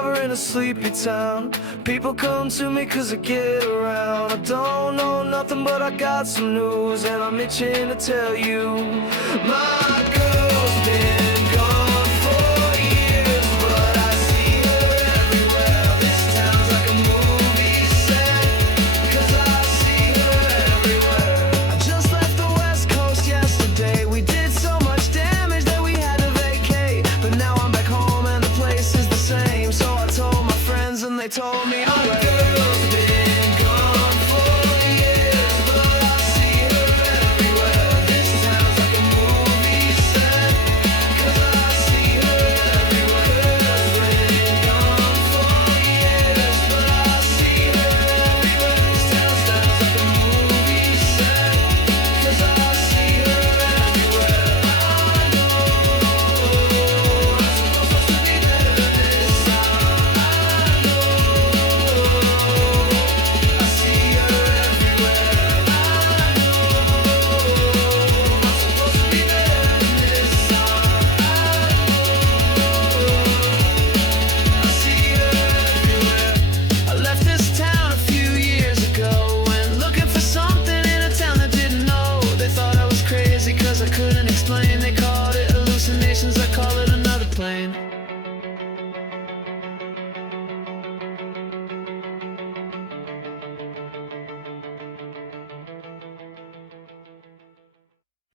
driver in a sleepy town. People come to me cause I get around. I don't know nothing but I got some news, and I'm itching to tell you. My girl's been gone for years, but I see her everywhere. This town's like a movie set, cause I see her everywhere. I just left the West Coast yesterday. We did so much damage that we had to vacate, but now I'm back home and the place is the same. So I told my friends and they told me, alright.